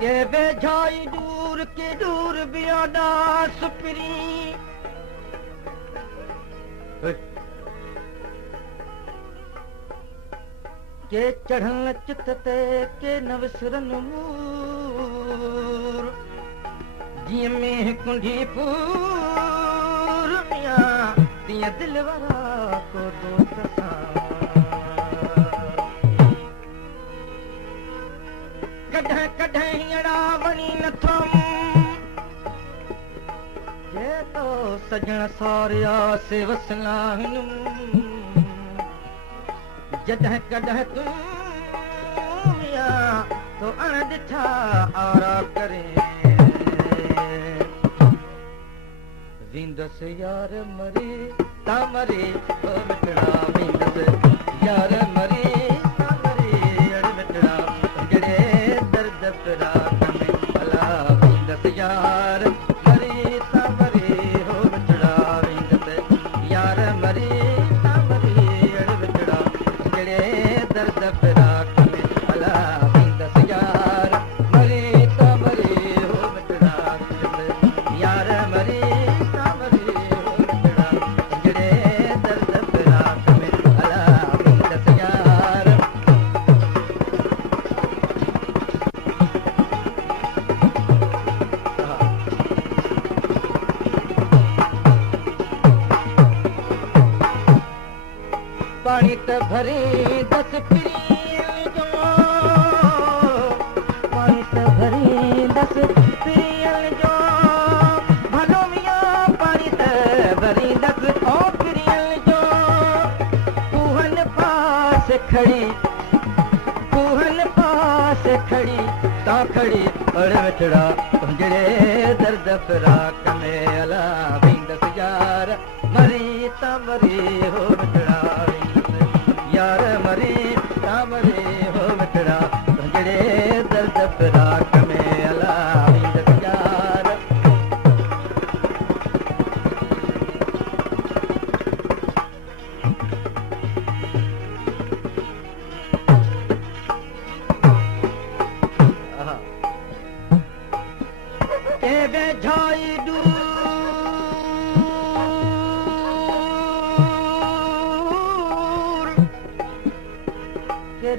के वेझाई दूर के दूर बियादा सुपरी के चढ़न चित ते के नवसरन मूर जीअं में कुंडी पूर मियां तीअं दिलवारा को दोस्त सां कॾहिं कॾहिं हींअड़ा वञी नथो जे तो सजण सारिया से वसना जॾहिं कॾहिं तूं मियां तो अण ॾिठा आरा करे विंदसि यार मरी ता मरी मिठड़ा विंदसि यार मरी ता मरी अड़ मिठड़ा जड़े दर्द फिराक में भला विंदसि यार मरी ता मरी हो मिठड़ा विंदसि यार मरी ता मरी अड़ मिठड़ा जड़े दर्द फिराक में भला विंदसि यार मरी ता मरी हो मिठड़ा यार मरी पानी त भरे दस पिरियल जो पानी त भरे दस पिरियल जो भलो मियां पानी त भरे दस ओ पिरियल जो कुहन पास खड़ी ता खड़ी अड़ मिठड़ा जड़े दर्द फिराक में अला विंदसि यार मरी ता मरी हो मिठड़ा यार मरी ता मरी हो मिठड़ा जड़े दर्द फिराक में अला विंदसि यार के वेझाई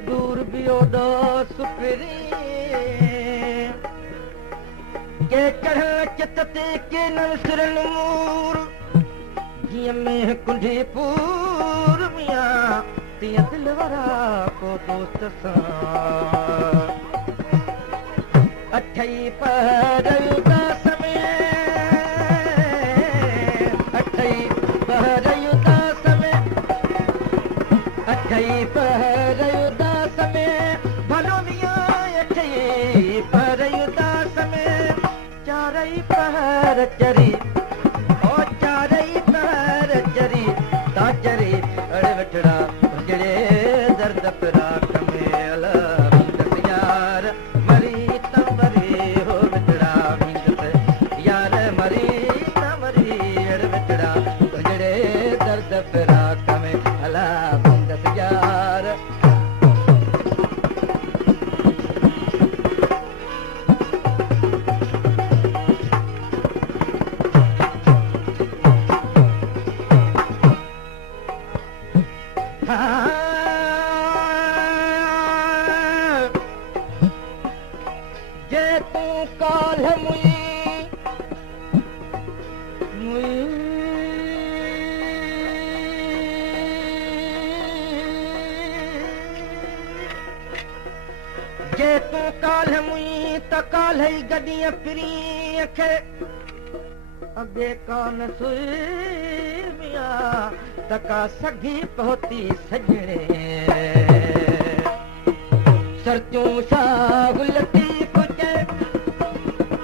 दूर बियोदा सुपरी के चढ़ चित ते के नवसरन मूर जीअं में कुंडी पूर मियां तीअं दिलवारा को दोस्त सां अठई पहरयुदास में अठई पहरयुदास में अठई पहरयुदास में भलो मियां अठई पहरयुदास में चारई पहर चरी ओ चारई पहर चरी ता चरी अड़ मिठड़ा जड़े दर्द फिराक में अला विंदसि यार मरी ता मरी हो मिठड़ा विंदसि यार मरी ता मरी अड़ मिठड़ा जड़े दर्द फिराक में अला विंदसि यार जे तू काल मुई जे तू काल मुई त काल ही गॾियां फिरी खे अॻे कान सुई मियां त का सघी पहुती सजणे सरचूं सा गुलती पुचे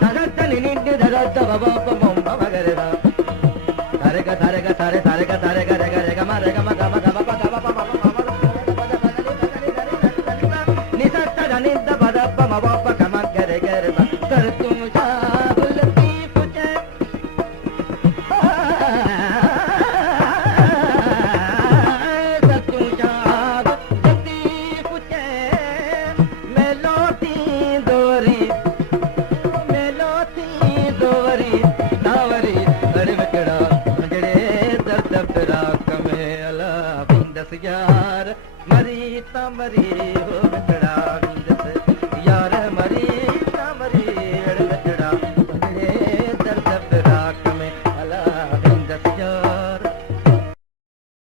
तरतनी निंड धरत बाबा बम्बा वगैरह तारे का तारे का तारे तारे का तारे का रे गा मारे गा मा गा मा गा मा गा मा मा नि सा ता नि द बद ब मा ब प ग मा करे करे सरचूं सा गुलती पुचे सरचूं सा गुलती पुचे यार मरी ता मरी हो मिठड़ा वींदसि यार